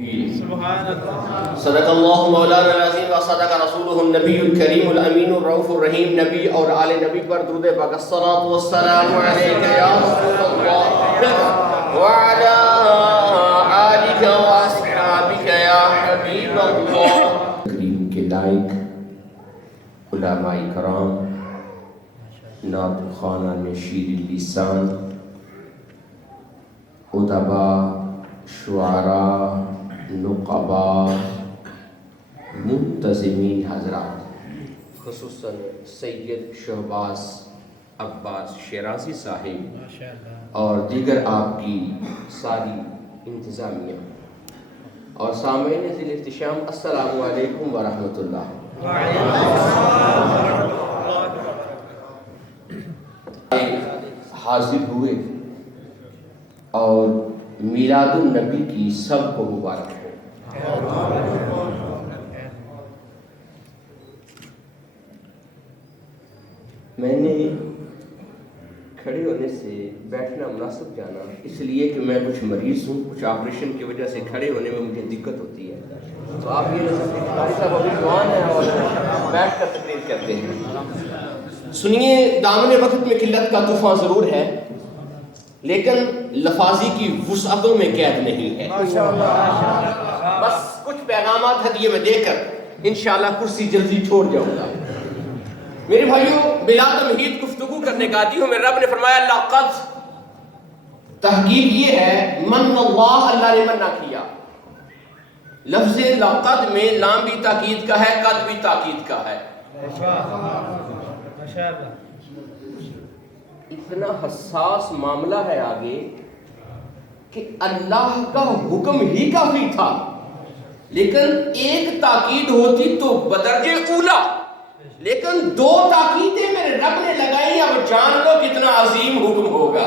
سبحان اللہ. صدق اللہ مولانا العظیم و صدق رسولہ النبی الکریم الامین الرؤوف الرحیم. نبی اور آل نبی پر درود پاک. الصلاۃ والسلام علیک یا رسول اللہ وعلی آلک و اصحابک یا حبیب اللہ. کریم کے لائق علماء کرام، نعت خوانان شیر اللسان، ادباء، شعراء، نقباء، منتظمین حضرات، خصوصاً سید شہباز عباس شیرازی صاحب اور دیگر آپ کی ساری انتظامیہ اور سامعین ذی الاحتشام، السلام علیکم ورحمۃ اللہ. حاضر ہوئے اور میلاد النبی کی سب کو مبارک ہو. میں نے کھڑے ہونے سے بیٹھنا مناسب جانا اس لیے کہ میں کچھ مریض ہوں، کچھ آپریشن کی وجہ سے کھڑے ہونے میں مجھے دقت ہوتی ہے. تو آپ یہ نہ سمجھیں کہ بھائی صاحب ابھی جوان ہیں اور بیٹھ کر تقریر کرتے ہیں. سنیے، دامن وقت میں قلت کا طوفان ضرور ہے لیکن لفاظی کی وسعتوں میں قید نہیں ہے. بس کچھ پیغامات ہدیے میں دے کر انشاءاللہ کرسی جلدی چھوڑ جاؤں گا. میرے بھائیوں، بلا تمہید گفتگو کرنے کا عادی ہوں. میرے رب نے فرمایا لقد، تحقیق یہ ہے من اللہ، اللہ نے منع کیا. لفظ لقد میں لام بھی تاکید کا ہے، قد بھی تاکید کا ہے. اتنا حساس معاملہ ہے آگے کہ اللہ کا حکم ہی کافی تھا، لیکن ایک تاکید ہوتی تو بدرجے اولا، لیکن دو تاکیدیں میرے رب نے لگائی. اب جان لو کتنا عظیم حکم ہوگا.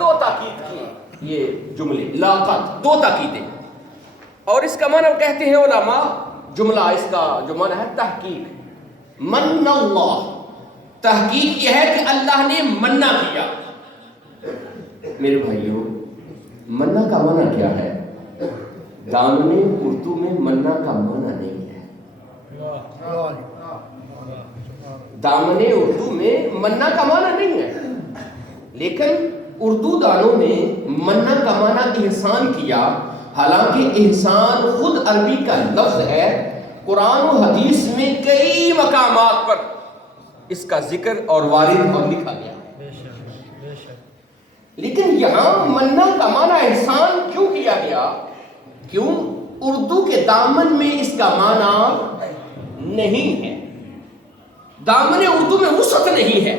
دو تاکید کی یہ جملے، لاقت، دو تاکیدیں. اور اس کا معنی کہتے ہیں علماء، جملہ اس کا جو معنی ہے تحقیق. من اللہ، تحقیق یہ ہے کہ اللہ نے منع کیا. میرے بھائیوں، منع کا معنی کیا ہے؟ دامن اردو میں منع کا معنی نہیں ہے. دامن اردو میں منع کا معنی نہیں ہے، لیکن اردو دانوں نے منع کا معنی احسان کیا. حالانکہ احسان خود عربی کا لفظ ہے. قرآن و حدیث میں کئی مقامات پر اس کا ذکر اور وارد اور لکھا گیا. لیکن یہاں منع کا معنی احسان کیوں کیا گیا؟ کیوں؟ اردو کے دامن میں اس کا معنی نہیں ہے. دامن اردو میں وسعت نہیں ہے.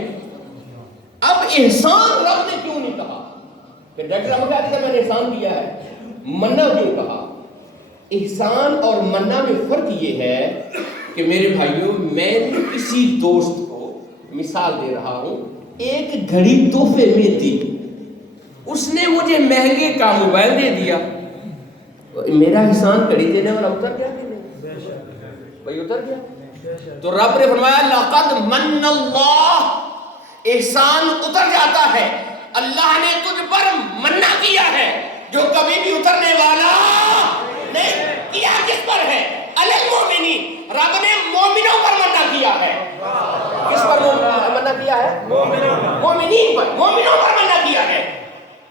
اب احسان رب نے کیوں نہیں کہا؟ کہ ڈاکٹر ابو کہا کہ میں نے احسان کیا ہے، منع کیوں کہا؟ احسان اور منع میں فرق یہ ہے کہ میرے بھائیوں، میں نے کسی دوست کو مثال دے رہا ہوں، ایک گھڑی تحفے میں دی، اس نے مجھے مہنگے کا موبائل دے دیا. میرا احسان گھڑی دینے والا اتر گیا کہ نہیں؟ بھائی اتر گیا. تو رب نے فرمایا لقد من اللہ، احسان اتر جاتا ہے. اللہ نے تجھ پر منع کیا ہے جو کبھی بھی اترنے والا نہیں. کیا کس پر ہے؟ علی المومنین. رب نے مومنوں پر منع کیا ہے. کس پر منع کیا ہے؟ مومنین پر، مومنوں پر منع کیا ہے.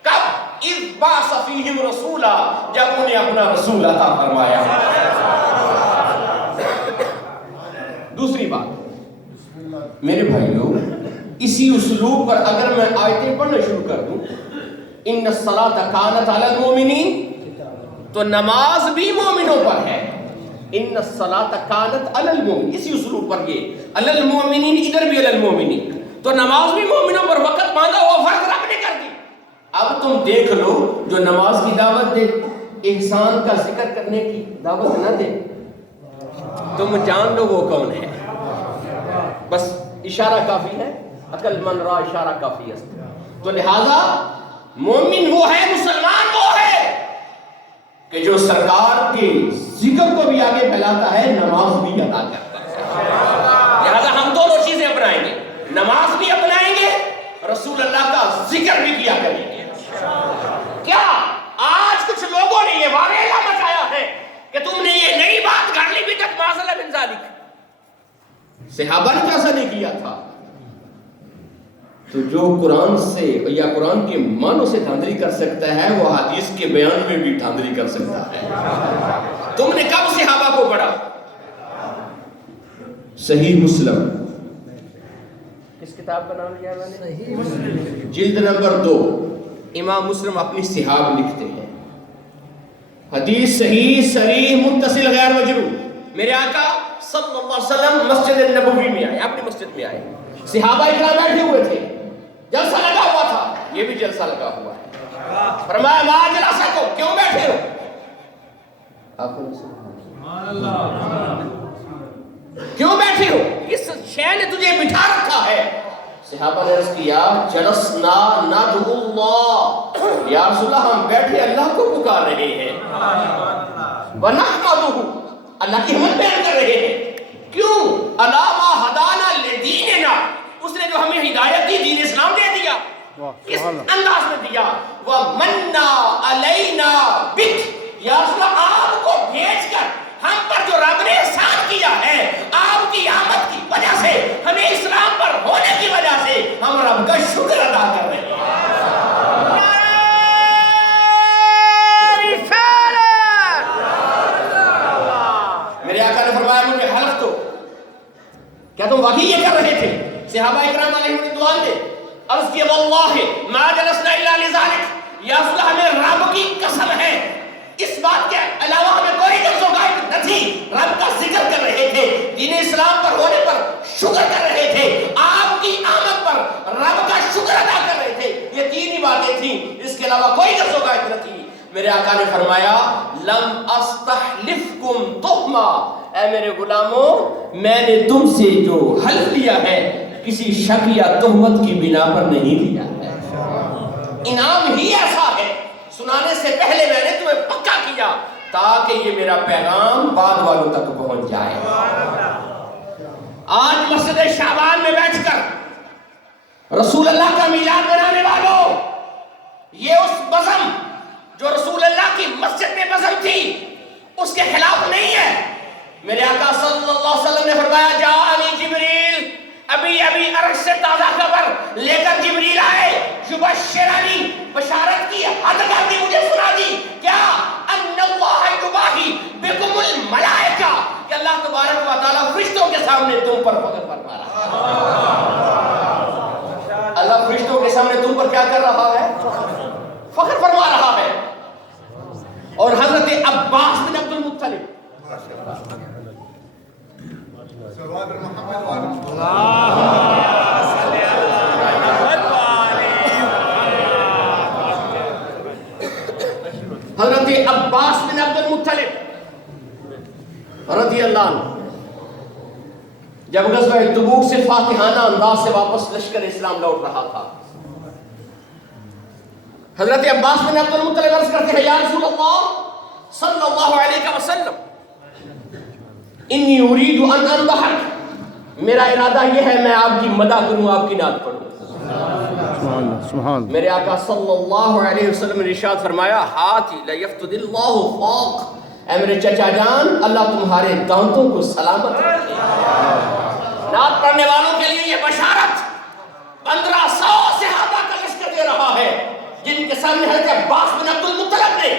کب؟ اذ بعث فیہم رسولا، جب انہیں اپنا رسول عطا فرمایا. دوسری بات میرے بھائیوں، اسی اسلوب پر اگر میں آیتیں پڑھنا شروع کر دوں، ان الصلاۃ کانت علی المؤمنین، تو نماز بھی مومنوں پر ہے. ان الصلاۃ کانت علی المؤمنین، اسی اسلوب پر یہ علی المؤمنین، ادھر بھی علی المؤمنین، تو نماز بھی مومنوں پر وقت باندھا ہوا فرض رب نے کر دی. اب تم دیکھ لو، جو نماز کی دعوت دے، احسان کا ذکر کرنے کی دعوت نہ دے، تم جان لو وہ کون ہے. بس اشارہ کافی ہے، عقل من را اشارہ کافی ہے. تو لہذا مومن وہ ہے، مسلمان وہ ہے کہ جو سرکار کے ذکر کو بھی آگے پھیلاتا ہے، نماز بھی ادا کرتا ہے. لہذا ہم دونوں چیزیں اپنائیں گے، نماز بھی اپنائیں گے، رسول اللہ کا ذکر بھی کیا کریں گے. کیا آج کچھ لوگوں صحابہ نے تو ایسا نہیں کیا تھا. تو جو قرآن سے یا قرآن کے معنوں سے دھاندلی کر سکتا ہے وہ حدیث کے بیان میں بھی دھاندلی کر سکتا ہے. تم نے کب صحابہ کو پڑھا؟ صحیح مسلم. کس کتاب کا نام لیا میں نے؟ صحیح مسلم. جلد نمبر 2. امام مسلم اپنی صحاب لکھتے ہیں. حدیث صحیح صریح متصل غیر مجروح. میرے آقا صلی اللہ علیہ وسلم مسجد نبوی میں آئے, اپنی مسجد میں آئے. صحابہ اکرام بیٹھے ہوئے تھے, جلسہ لگا ہوا تھا, یہ بھی جلسہ لگا ہوا ہے. فرمایا ما جلسکم, کیوں بیٹھے ہو؟ کیوں بیٹھے ہو؟ اس شے نے تجھے بٹھا رکھا ہے. صحابہ نے عرض کیا جلسنا ندعو اللہ, یا رسول اللہ ہم بیٹھے اللہ کو پکار رہے ہیں, ونحمدہ, اللہ کی حمد بیان کر رہے ہیں. کیوں؟ الا ما ہدانا لدیننا, اس نے جو ہمیں ہدایت دی, دین اسلام دے دیا, اس انداز میں دیا. ومنا علینا بک, یا رسول اللہ آپ کو بھیج کر ہم پر جو رب نے احسان کیا ہے, آپ کی آمد کی وجہ سے, ہمیں اسلام پر ہونے کی وجہ سے ہم رب کا شکر ادا کر رہے ہیں. میرے آقا نے فرمایا مجھے حلف دو, کیا تم واقعی یہ کر رہے تھے؟ صحابہ اکرام علیہم رضوان نے عرض کیا واللہ ما جلسنا الا لذالک, یا رسول اللہ ہمیں رب کی قسم ہے اس بات کے علاوہ ہمیں کوئی جلسہ نہ تھی, رب کا ذکر کر رہے تھے, دین اسلام پر ہونے پر شکر کر رہے تھے, آپ کی آمد پر رب کا شکر ادا کر رہے تھے. یہ تین ہی باتیں تھیں, اس کے علاوہ کوئی جلسہ نہ تھی. میرے آقا نے فرمایا لم استحلفکم تہما, اے میرے غلاموں میں نے تم سے جو حلف لیا ہے کسی شک یا تہمت کی بنا پر نہیں لیا ہے. انعام ہی ایسا ہے, سنانے سے پہلے میں نے تمہیں پکا کیا تاکہ یہ میرا پیغام بعد والوں تک پہنچ جائے. آج مسجد شعبان میں بیٹھ کر رسول اللہ کا میلاد منانے والوں, یہ اس بزم جو رسول اللہ کی مسجد میں بزم تھی اس کے خلاف نہیں ہے. میرے آقا صلی اللہ علیہ وسلم نے فرمایا جاءنی جبریل, ابھی عرش سے تازہ خبر لے کر جبریل آئے, یبشرنی, بشارت کی حد کر دی, مجھے سنا دی, کیا ان اللہ یباہی بکم الملائکہ, کہ اللہ تبارک و تعالی فرشتوں کے سامنے تم پر فخر فرما رہا ہے. اللہ فرشتوں کے سامنے تم پر کیا کر رہا ہے؟ فخر فرما رہا ہے. اور حضرت عباس بن عبد المطلب حضرت عباس بن عبد المطلب رضی اللہ عنہ جب غزوہ تبوک سے فاتحانہ انداز سے واپس لشکر اسلام لوٹ رہا تھا, حضرت عباس بن عبد المطلب عرض کرتے ہیں یا رسول اللہ صلی اللہ علیہ وسلم انی اريد ان انضحک, میرا ارادہ یہ ہے میں آپ کی مدح کروں, آپ کی نعت پڑھوں. میرے آقا صلی اللہ علیہ وسلم نے ارشاد فرمایا ہاتھی لیفتد اللہ فاق, اے میرے چچا جان اللہ تمہارے دانتوں کو سلامت رکھے. نعت پڑھنے والوں کے لیے یہ بشارت 1500 صحابہ کا لشکر دے رہا ہے, جن کے سامنے حضرت عباس بن عبد المطلب نے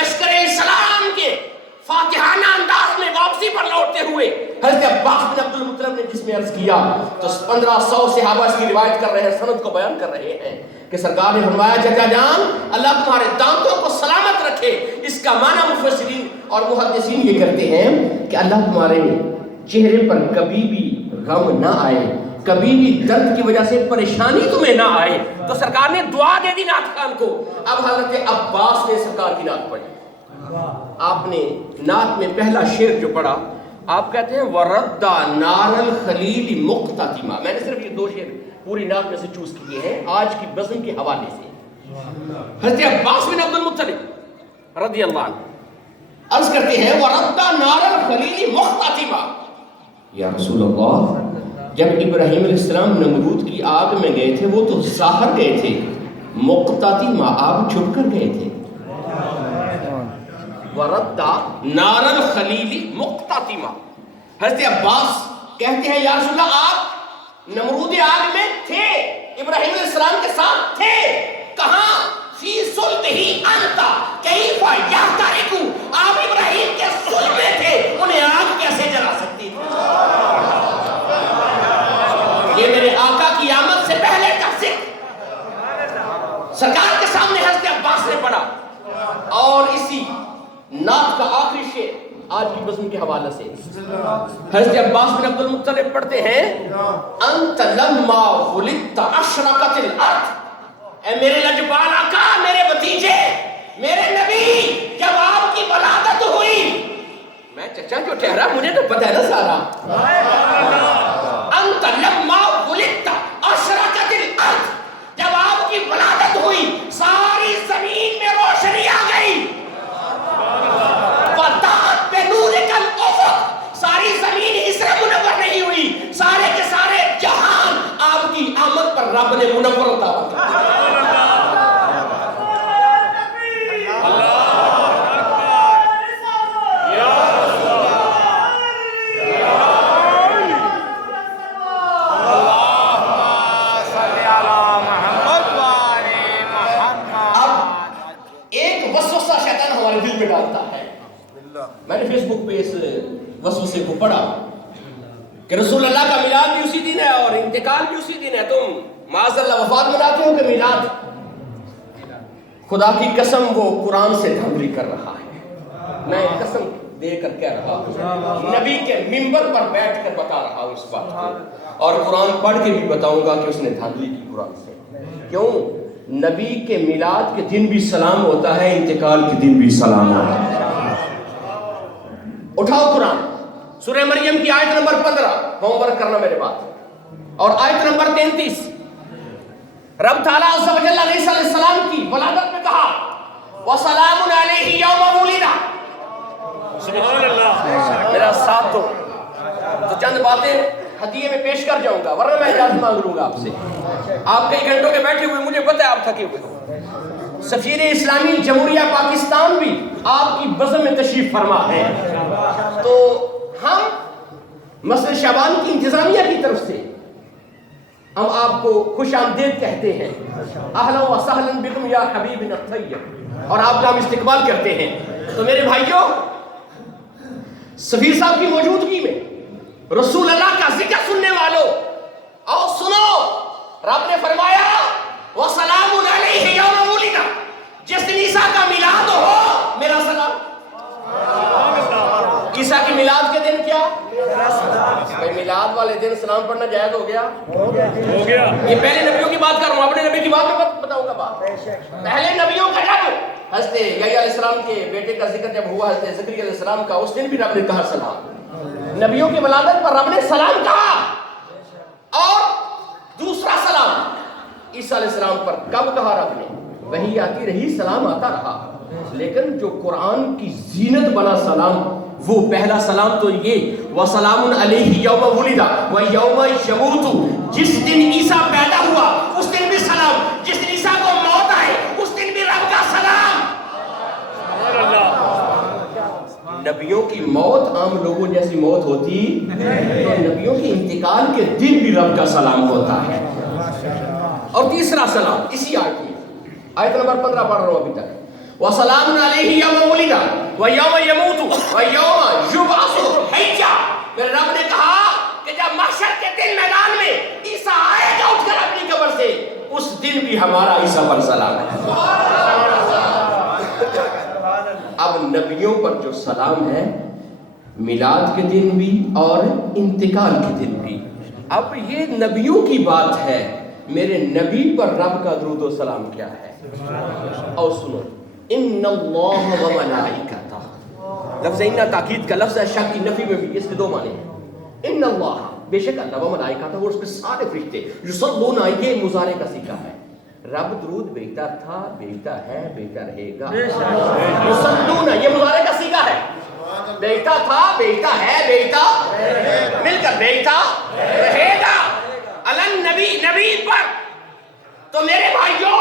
لشکر اسلام کے فاتحانہ انداز میں واپسی پر لوٹتے ہوئے حضرت عباس بن عبد المطلب نے جس میں عرض کیا تو 1500 صحابہ اس کی روایت کر رہے ہیں, سند کو بیان کر رہے ہیں کہ سرکار نے فرمایا چچا جان اللہ تمہارے دانتوں کو سلامت رکھے. اس کا معنی مفسرین اور محدثین یہ کرتے ہیں کہ اللہ تمہارے چہرے پر کبھی بھی غم نہ آئے, کبھی بھی درد کی وجہ سے پریشانی تمہیں نہ آئے. تو سرکار نے دعا دے دی نعت خان کو. اب حضرت عباس نے سرکار کی نعت پڑھی. آپ نے نعت میں پہلا شعر جو پڑھا آپ کہتے ہیں وَرَدَّ نَارَ الْخَلِيلِ مُقْتَتِمًا. میں نے صرف یہ 2 شعر پوری نعت میں سے چوز کیے ہیں آج کی بزم کے حوالے سے. حضرت عباس بن عبد المطلب رضی اللہ عنہ عرض کرتے ہیں وَرَدَّ نَارَ الْخَلِيلِ مُقْتَتِمًا, یا رسول اللہ جب ابراہیم علیہ السلام نمرود کی آگ میں گئے تھے وہ تو ظاہر گئے تھے, مُقْتَتِمًا آپ چھپ کر گئے تھے. وَرَدَّ نَارَ الْخَلِيلِ مُقْتَتِمًا, حضرت عباس کہتے ہیں یا رسول اللہ آپ نمرود آگ میں تھے، ابراہیم علیہ السلام کے ساتھ تھے، کہاں؟ فی صلبہ انت کیف یحترق، آپ ابراہیم کے صلب میں تھے، انہیں آگ کیسے جلا سکتی تھی؟ یہ میرے آقا کی آمد سے پہلے کا ذکر سرکار کے سامنے حضرت عباس نے پڑھا، اور اسی نعت کا آخری شعر آج کی بزم کے حوالے سے حضرت عباس بن عبد المطلب پڑھتے ہیں، انت لما ولدت اشرقت الارض، اے میرے لجپال آقا، میرے بھتیجے، میرے نبی، جب آپ کی ولادت ہوئی، میں چچا جو ٹھہرا مجھے تو پتہ ہے نا سارا، انت لما ولدت اشرقت الارض، جب آپ کی ولادت ہوئی ساری زمین میں روشنی آ گئی، وَضَاءَتْ بِنُورِكَ الْأُفُقُ، ساری زمین اس سے منور نہیں ہوئی، سارے کے سارے جہان آپ کی آمد پر رب نے منور ہوتا ڈالتا ہے۔ میں نے فیس بک پہ اس وسوسے کو پڑھا کہ رسول اللہ کا میلاد بھی اسی دن ہے اور انتقال بھی اسی دن ہے، تم معاذ اللہ وفات مناتے ہو کہ میلاد؟ خدا کی قسم وہ قرآن سے دھاندلی کر رہا ہے، میں قسم دے کر کہہ رہا ہوں، نبی کے منبر پر بیٹھ کر بتا رہا ہوں اس بات کو، اور قرآن پڑھ کے بھی بتاؤں گا کہ اس نے دھاندلی کی قرآن سے۔ کیوں؟ نبی کے میلاد کے دن بھی سلام ہوتا ہے، انتقال کے دن بھی سلام ہوتا ہے۔ اٹھاؤ قرآن، سورہ مریم کی آیت نمبر 15، ہوم ورک کرنا میرے بات، اور آیت نمبر 33، رب تعالیٰ عز و جل علیہ السلام کی ولادت میں کہا وَسَلَامٌ عَلَيْهِ يَوْمَ وُلِدَ۔ سبحان اللہ، میرا ساتھ دو، تو چند باتیں ہدیے میں پیش کر جاؤں گا، ورنہ میں اجازت مانگ لوں گا آپ سے۔ آپ کئی گھنٹوں کے بیٹھے ہوئے، مجھے پتہ ہے آپ تھکے ہوئے ہو۔ سفیر اسلامی جمہوریہ پاکستان بھی آپ کی بزم میں تشریف فرما ہے، تو ہم مسجد شعبان کی انتظامیہ کی طرف سے ہم آپ کو خوش آمدید کہتے ہیں، اہلا و سہلا بکم یا حبیبنا الطیب، اور آپ کا ہم استقبال کرتے ہیں۔ تو میرے بھائیوں، سفیر صاحب کی موجودگی میں رسول اللہ کا ذکر سننے والوں، اور سنو، رب نے فرمایا وَسَلَامٌ عَلَيْهِ يَوْمَ وُلِدَ، جس دن عیسیٰ کا میلاد ہو میرا سلام۔ عیسیٰ کی میلاد کے دن کیا؟ بھائی میلاد والے دن سلام پڑھنا جائز ہو گیا؟ ہو گیا۔ یہ پہلے نبیوں کی بات کر رہا ہوں، اپنے نبی کی بات میں بتاؤں گا بات۔ پہلے نبیوں کا جب حضرت یحییٰ علیہ السلام کے بیٹے کا ذکر جب ہوا حضرت زکریا علیہ السلام کا، اس دن بھی رب نے کہا سلام۔ نبیوں کی ولادت پر رب نے سلام کہا، اور دوسرا سلام عیسیٰ علیہ السلام پر کب کہا رب نے؟ وہی آتی رہی، سلام آتا رہا، لیکن جو قرآن کی زینت بنا سلام، وہ پہلا سلام تو یہ وَسَلَامٌ عَلَيْهِ يَوْمَ وُلِدَ وَيَوْمَ يَمُوتُ، جس دن عیسیٰ پیدا ہوا اس دن بھی سلام، جس دن عیسیٰ کو موت آئے اس دن بھی رب کا سلام۔ نبیوں کی موت عام لوگوں جیسی موت ہوتی، نبیوں کے انتقال کے دن بھی رب کا سلام ہوتا ہے۔ اور تیسرا سلام اسی آیت میں، آیت نمبر 15 پڑھ رہا ہوں ابھی تک، وَسَلَامٌ عَلَيْهِ يَوْمَ وُلِدَ وَيَوْمَ يَمُوتُ وَيَوْمَ يُبْعَثُ حَيًّا۔ میرے رب نے کہا کہ جب محشر کے دن میدان میں عیسیٰ آئے گا اٹھ کر اپنی قبر سے، اس دن بھی ہمارا عیسیٰ پر سلام ہے۔ اب نبیوں پر جو سلام ہے، میلاد کے دن بھی اور انتقال کے دن بھی، اب یہ نبیوں کی بات ہے، میرے نبی پر رب کا درود و سلام کیا ہے؟ اور سنو، ان اللہ و ملائکتہ، لفظ ان تاکید کا لفظ ہے، شک کی نفی میں بھی اس کے دو معنی ہیں۔ ان اللہ، بے شک اللہ، و ملائکتہ، اور اس کے سارے فرشتے، یصلون، یہ مضارع کا صیغہ ہے، رب درود بھیجتا تھا، بھیجتا ہے، بھیجتا رہے گا۔ یصلون، یہ مضارع کا صیغہ ہے، بھیجتا تھا، بھیجتا ہے، بھیجتا مل کر بھیجتا رہے گا علی نبی، نبی پر۔ تو میرے بھائیوں،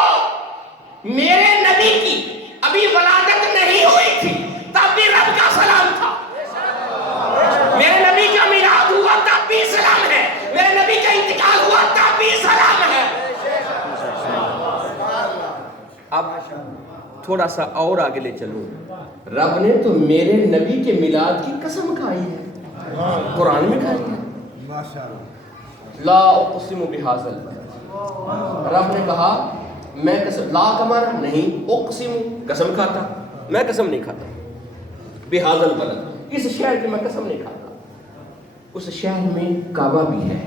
میرے نبی کی ابھی ولادت نہیں ہوئی تھی تب بھی رب کا سلام تھا، میرے نبی کا میلاد ہوا تب بھی تھوڑا سا اور آگے لے چلوں، رب نے تو میرے نبی کے میلاد کی قسم کھائی ہے، قرآن میں کھائی ہے، لا اقسم بہذا البلد۔ رب نے کہا میں قسم، لا کا معنی نہیں، اقسم قسم کھاتا، میں قسم نہیں کھاتا، بہذا البلد اس شہر کی میں قسم نہیں کھاتا۔ اس شہر میں کعبہ بھی ہے،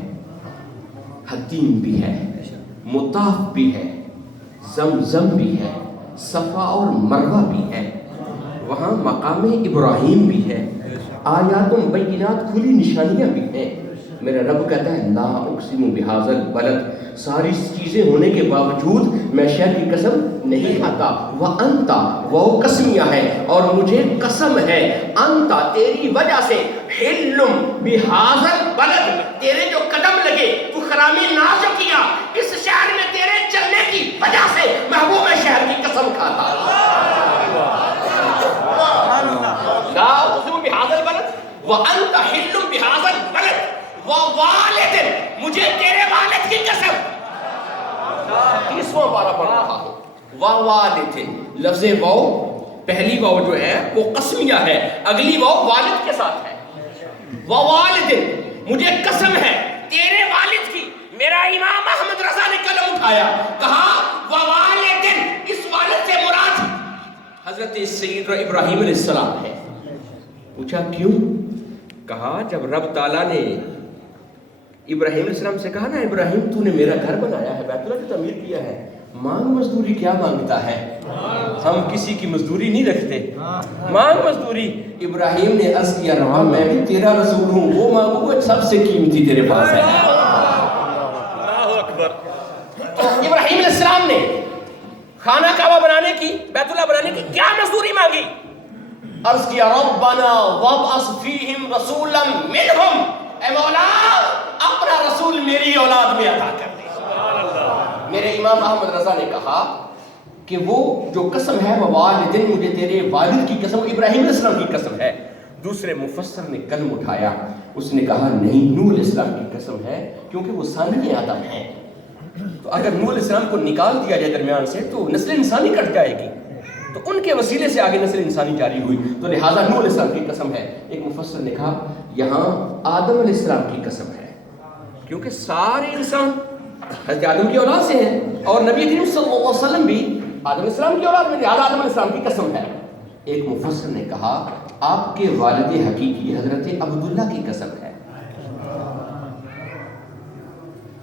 حتیم بھی ہے، مطاف بھی ہے، زمزم بھی ہے، صفا اور مروہ بھی ہے، وہاں مقام ابراہیم بھی ہے، آیات و بینات کھلی نشانیاں بھی ہیں۔ میرا رب کہتا ہے لا اقسم بہذا البلد، ساری چیزیں ہونے کے باوجود میں شہر کی قسم نہیں کھاتا۔ وَأَنْتَ، وہ قسمیہ ہے اور مجھے قسم ہے، انتا تیری وجہ سے، حلم بہذا البلد تیرے جو قدم لگے، تو خرامی ناز جو کیا، اس شہر میں تیرے چلنے کی وجہ سے محبوب شہر کی قسم کھاتا۔ لا اقسم بہذا البلد وَأَنْتَ حلم بہذا البلد وَوَالِدٍ، مجھے تیرے والد کی قسم۔ 30واں پارہ پڑھ رہا ہوں۔ وَوَالِدٍ، لفظ واو، پہلی واو جو ہے وہ قسمیہ ہے، اگلی واو والد کے ساتھ ہے۔ وَوَالِدٍ، مجھے قسم ہے تیرے والد کی۔ میرا امام احمد رضا نے قلم اٹھایا، کہا وَوَالِدٍ، اس والد سے مراد حضرت سیدنا ابراہیم علیہ السلام ہے۔ پوچھا کیوں؟ کہا جب رب تعالیٰ نے ابراہیم علیہ السلام سے کہا نا ابراہیم تو نے میرا گھر بنایا ہے، بیت اللہ کی تعمیر کیا ہے، مانگ مزدوری کیا مانگتا ہے؟ ہم کسی کی مزدوری نہیں رکھتے، مانگ مزدوری۔ ابراہیم نے عرض کیا رہا میں بھی تیرا رسول ہوں، وہ مانگوں گا سب سے قیمتی تیرے پاس ہے۔ تو ابراہیم علیہ السلام نے خانہ کعبہ بنانے کی، بیت اللہ بنانے کی کیا مزدوری مانگی؟ عرض کیا ربنا وابعث فیہم رسولا منہم، اے مولا اپنا رسول میری اولاد میں عطا کر دے۔ میرے امام احمد رضا نے کہا کہ وہ جو قسم ہے وہ والدین، مجھے تیرے والد کی قسم، ابراہیم علیہ السلام کی قسم ہے۔ دوسرے مفسر نے قلم اٹھایا، اس نے کہا نہیں، نوح علیہ السلام کی قسم ہے، کیونکہ وہ ثانی آدم ہیں، تو اگر نوح علیہ السلام کو نکال دیا جائے درمیان سے تو نسل انسانی کٹ جائے گی، تو ان کے وسیلے سے آگے نسل انسانی جاری ہوئی، تو لہٰذا نوح علیہ السلام کی قسم ہے۔ ایک مفسر نے کہا یہاں آدم علیہ السلام کی قسم ہے، کیونکہ سارے انسان حضرت آدم کی اولاد سے ہیں، اور نبی کریم صلی اللہ علیہ وسلم بھی آدم علیہ السلام کی اولاد میں، لہٰذا آدم علیہ السلام کی قسم ہے۔ ایک مفسر نے کہا آپ کے والد حقیقی حضرت عبداللہ کی قسم ہے۔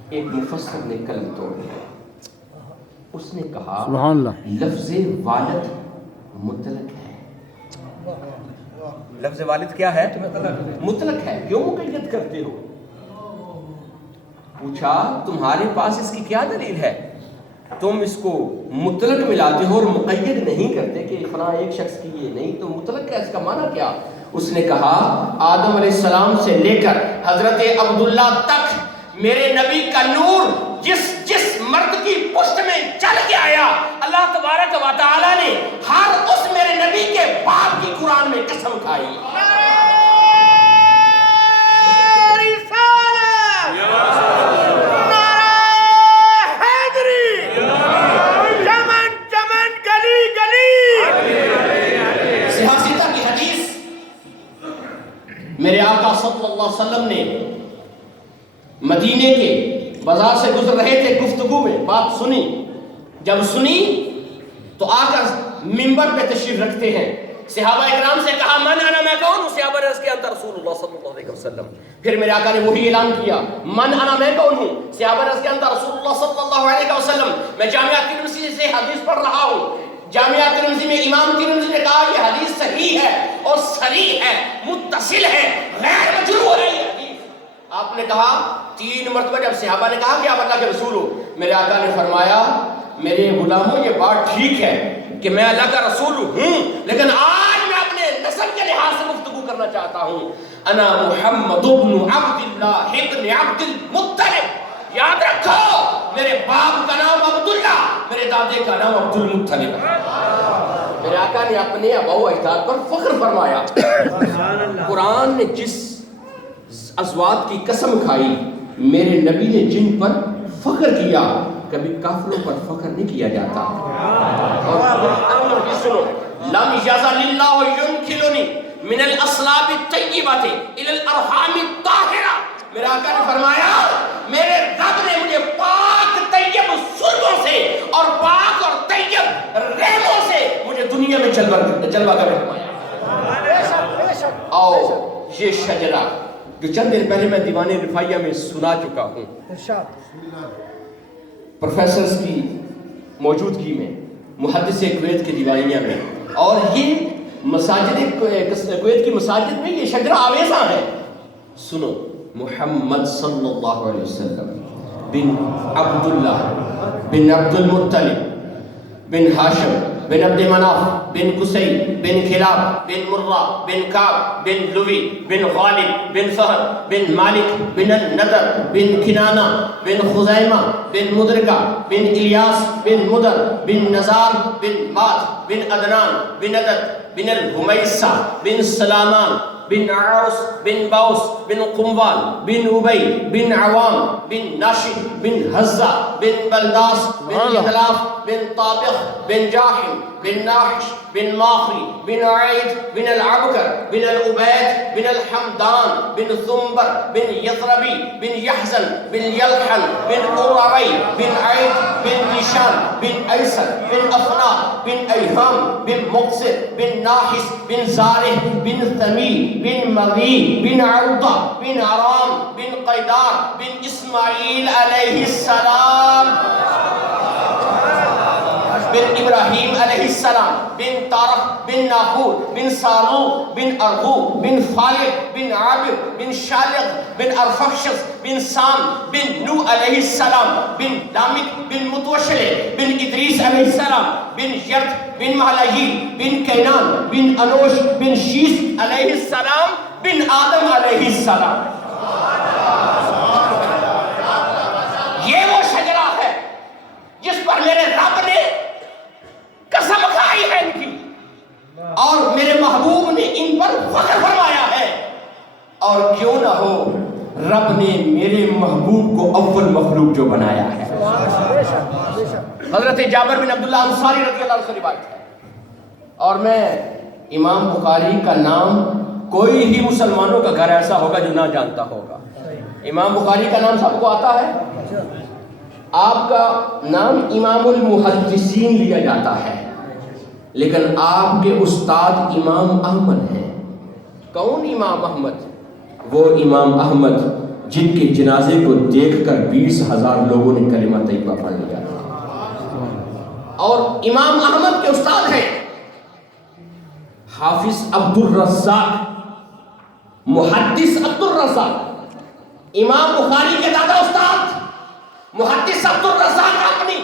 ایک مفسر نے قلم توڑ دیا، اس نے کہا سبحان اللہ، لفظ والد مطلق ہے۔ لفظ والد کیا ہے؟ مطلق ہے، کیوں مقید کرتے ہو؟ پوچھا تمہارے پاس اس کی کیا دلیل ہے؟ تم اس کو مطلق ملاتے ہو اور مقید نہیں کرتے کہ فلاں ایک شخص کی یہ نہیں، تو مطلق ہے، اس کا معنی کیا؟ اس نے کہا آدم علیہ السلام سے لے کر حضرت عبداللہ تک میرے نبی کا نور جس مرد کی پشت میں چل کے آیا، اللہ تبارک و تعالی نے ہر اس میرے نبی کے باپ کی قرآن میں قسم کھائی۔ میرے آقا صلی اللہ علیہ وسلم نے مدینے کے بازار سے گزر رہے تھے، گفتگو میں بات سنی، جب سنی تو آ کر منبر پہ تشریف رکھتے ہیں، صحابہ اکرام سے کہا من انا، میں کون ہوں؟ صحابہ نے عرض کیا انت رسول اللہ صلی اللہ علیہ وسلم۔ پھر میرے آقا نے وہی اعلان کیا من انا، میں کون ہوں؟ صحابہ نے عرض کیا انت رسول اللہ صلی اللہ علیہ وسلم۔ میں جامعہ ترمذی سے حدیث پڑھ رہا ہوں، جامعہ ترمذی میں امام ترمذی نے کہا یہ حدیث صحیح ہے اور صریح ہے، متصل ہے، غیر مجروح ہے یہ حدیث۔ آپ نے کہا 3 مرتبہ، جب صحابہ نے کہا کہ آپ اللہ کے رسول ہو، میرے آقا نے فرمایا میرے غلاموں یہ بات ٹھیک ہے کہ میں اللہ کا رسول ہوں، لیکن آج میں اپنے نسل کے لحاظ سے گفتگو کرنا چاہتا ہوں۔ انا محمد بن عبد اللہ ابن عبد المطلب، یاد رکھو میرے باپ کا نام عبداللہ، میرے دادے کا نام عبد المطلب۔ میرے آقا نے اپنے آباء و اجداد پر فخر فرمایا۔ قرآن نے جس ازواج کی قسم کھائی، میرے نبی نے جن پر فخر کیا، کبھی کافروں پر فخر نہیں کیا جاتا. اور سنو، لم یزل اللہ ینکلنی من الاصلاب الطیبۃ الی الارحام الطاہرہ. میرے آقا نے فرمایا میرے رب نے مجھے پاک طیب سرگوں سے اور پاک اور طیب رحموں سے مجھے دنیا میں جلوہ کر فرمایا. اور یہ شجرہ جو چند دن پہلے میں دیوان رفاعیہ میں سنا چکا ہوں پروفیسرز کی موجودگی میں، محدث کویت کے دیوانیہ میں، اور یہ مساجد کویت کی مساجد میں یہ شجرہ آویزاں ہے. سنو، محمد صلی اللہ علیہ وسلم بن عبداللہ بن عبد المطلب بن ہاشم بن عبد مناف بن قصی بن کلاب بن مرہ بن کعب بن لوی بن غالب بن فہر بن مالک بن النضر بن کنانہ بن خزیمہ بن مدرکہ بن الیاس بن مدر بن نزار بن مات بن عدنان بن عدد بن الحمیسہ بن سلامان بن عوس بن باؤس بن قموال بن ابی بن عوام بن ناشد بن حزہ بن بلداس بن اخلاف بن طابق بن جاحم بن ناحش بن ماخری بن عید بن العبکر بن العبید بن الحمدان بن ثمبر بن یضربی بن یحزن بن یلحن بن عرعی بن عید بن دیشان بن ایسر بن افنا بن ایہام بن مقصر بن ناحس بن زارح بن ثمی بن مغی بن عرضہ بن عرام بن قیدار بن اسماعیل علیہ السلام بن ابراہیم علیہ السلام بن طارق بن ناخور بن ساروق بن ارغو بن فالق بن عابر بن شالق بن ارفخشس بن سام بن نو علیہ السلام بن لامک بن متوشلے بن ادریس علیہ السلام بن یرد بن مہلہیل بن کینان بن انوش بن شیس علیہ السلام بن آدم علیہ السلام. یہ وہ شجرہ ہے جس پر میرے رب نے قسم کھائی ہے ان کی، اور میرے محبوب نے ان پر فخر فرمایا ہے. اور کیوں نہ ہو، رب نے میرے محبوب کو اول مخلوق جو بنایا ہے. حضرت جابر بن عبداللہ انصاری رضی اللہ عنہ سے روایت ہے، اور میں امام بخاری کا نام کوئی ہی مسلمانوں کا گھر ایسا ہوگا جو نہ جانتا ہوگا. امام بخاری کا نام سب کو آتا ہے. آپ کا نام امام المحدثین لیا جاتا ہے، لیکن آپ کے استاد امام احمد ہیں. کون امام احمد؟ وہ امام احمد جن کے جنازے کو دیکھ کر 20,000 لوگوں نے کلمہ طیبہ پڑھ لیا تھا. اور امام احمد کے استاد ہیں حافظ عبد الرزاق، محدث عبد الرزاق. امام بخاری کے دادا استاد محدث عبد الرزاق اپنی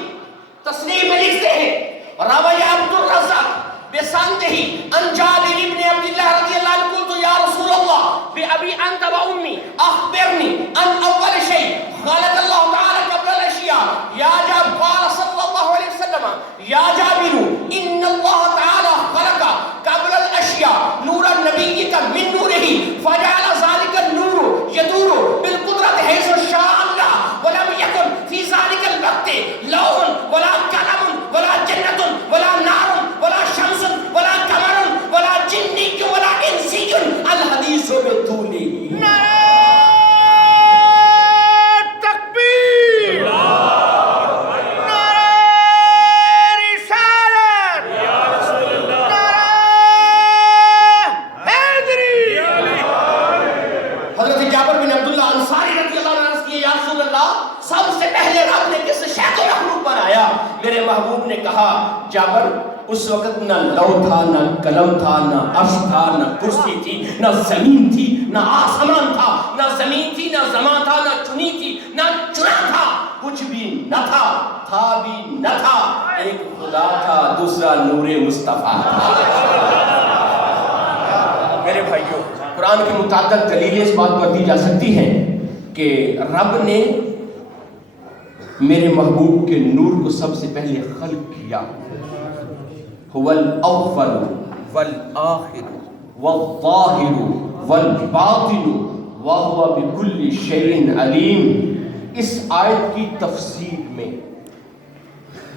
تصنیف میں لکھتے ہیں، روی عبد الرزاق بسندہ عن جابر بن عبد اللہ رضی اللہ عنہ قلت یا رسول اللہ بأبی انت و امی اخبرنی عن اول شیء خلق اللہ تعالی قبل الاشیاء یا جاب قال صلی اللہ علیہ وسلم یا جابر ان اللہ تعالی خلق قبل الاشیاء نور النبی کا من نورہ فجعل ذلك النور يدور بالقدرت حيث شاء اللہ ولم يكن في ذلك الوقت لوح ولا قلم ولا جنة ولا نار ولا شمس ولا قمر ولا جنی ولا انسی الحدیث بطولی. میرے محبوب نے کہا جابر اس وقت نہ لو تھا، نہ قلم تھا، نہ عرش تھا، نہ کرسی تھی، نہ زمین تھی، نہ آسمان تھا، نہ زمین تھی، نہ زمان تھا، نہ چنی تھی، نہ چنا تھا، کچھ بھی نہ تھا، تھا بھی نہ تھا. ایک خدا تھا، دوسرا نور مصطفیٰ تھا. میرے بھائیوں، قرآن کی متعدد دلیلیں اس بات پر دی جا سکتی ہیں کہ رب نے میرے محبوب کے نور کو سب سے پہلے خلق کیا. هو الاول والآخر والظاہر والباطن وهو بكل شيء علیم. اس آیت کی تفسیر میں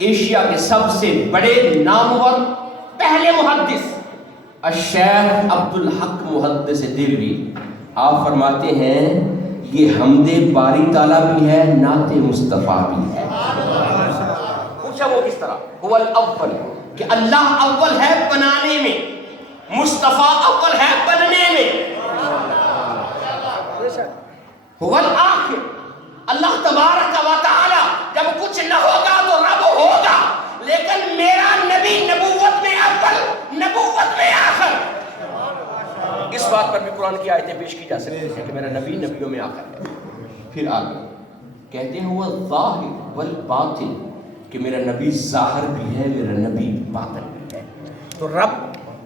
ایشیا کے سب سے بڑے نامور پہلے محدث الشیخ عبدالحق محدث دہلوی آپ فرماتے ہیں یہ حمد باری تعالیٰ بھی ہے، نعت مصطفیٰ بھی ہے۔ پوچھا وہ کس طرح؟ هو الاول، کہ اللہ اول ہے بنانے میں، مصطفیٰ اول ہے بننے میں۔ هو الآخر، اللہ تبارک و تعالی جب کچھ نہ ہوگا تو رب ہوگا، لیکن میرا نبی نبوت میں اول، نبوت میں آخر۔ اس بات پر بھی قرآن کی آیتیں پیش کی جا سکتی ہیں کہ میرا نبی نبیوں میں آخر ہے۔ پھر آگے کہتے ہیں وہ ظاہر والباطن، کہ میرا نبی ظاہر بھی ہے، میرا نبی باطن بھی ہے۔ تو رب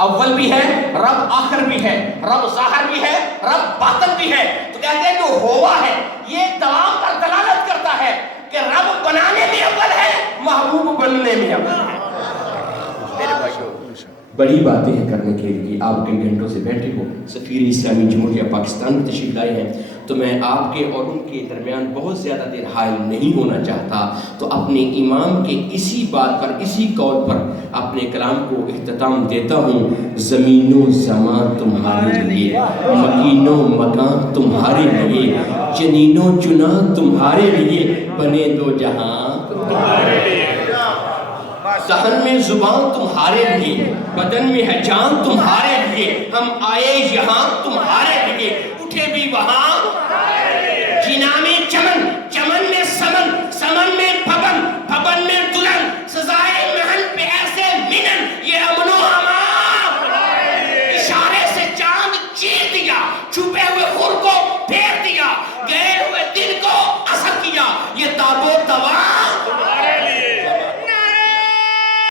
اول بھی ہے، رب آخر بھی ہے، رب ظاہر بھی ہے، رب باطن بھی ہے۔ تو کہتے ہیں جو ہوا ہے یہ دوام پر دلالت کرتا ہے کہ رب بنانے میں اول ہے، محبوب بننے میں اول ہے۔ میرے بھائیو، بڑی باتیں ہیں کرنے کے لیے، آپ کئی گھنٹوں سے بیٹھے ہو، سفیر اسلامی جمہوریہ پاکستان میں تشریف لائے ہیں، تو میں آپ کے اور ان کے درمیان بہت زیادہ دیر حائل نہیں ہونا چاہتا، تو اپنے امام کے اسی بات پر، اسی قول پر اپنے کلام کو اختتام دیتا ہوں۔ زمین و زمان تمہارے لیے، مکین و مکان تمہارے لیے، جنین و جنان تمہارے لیے، بنے دو جہاں تمہارے لیے، ذہن میں زبان تمہارے لیے، بدن میں ہے جان تمہارے لیے، ہم آئے یہاں تمہارے لیے، اٹھے بھی وہاں، جینا میں چمن، چمن میں سمن، سمن میں پھبن، پھبن میں دلہن، سزائے محن پہ ایسے منن، یہ امن و امان۔ اشارے سے چاند چیر دیا، چھپے ہوئے خور کو پھیر دیا، گئے ہوئے دن کو اثر کیا، یہ تابو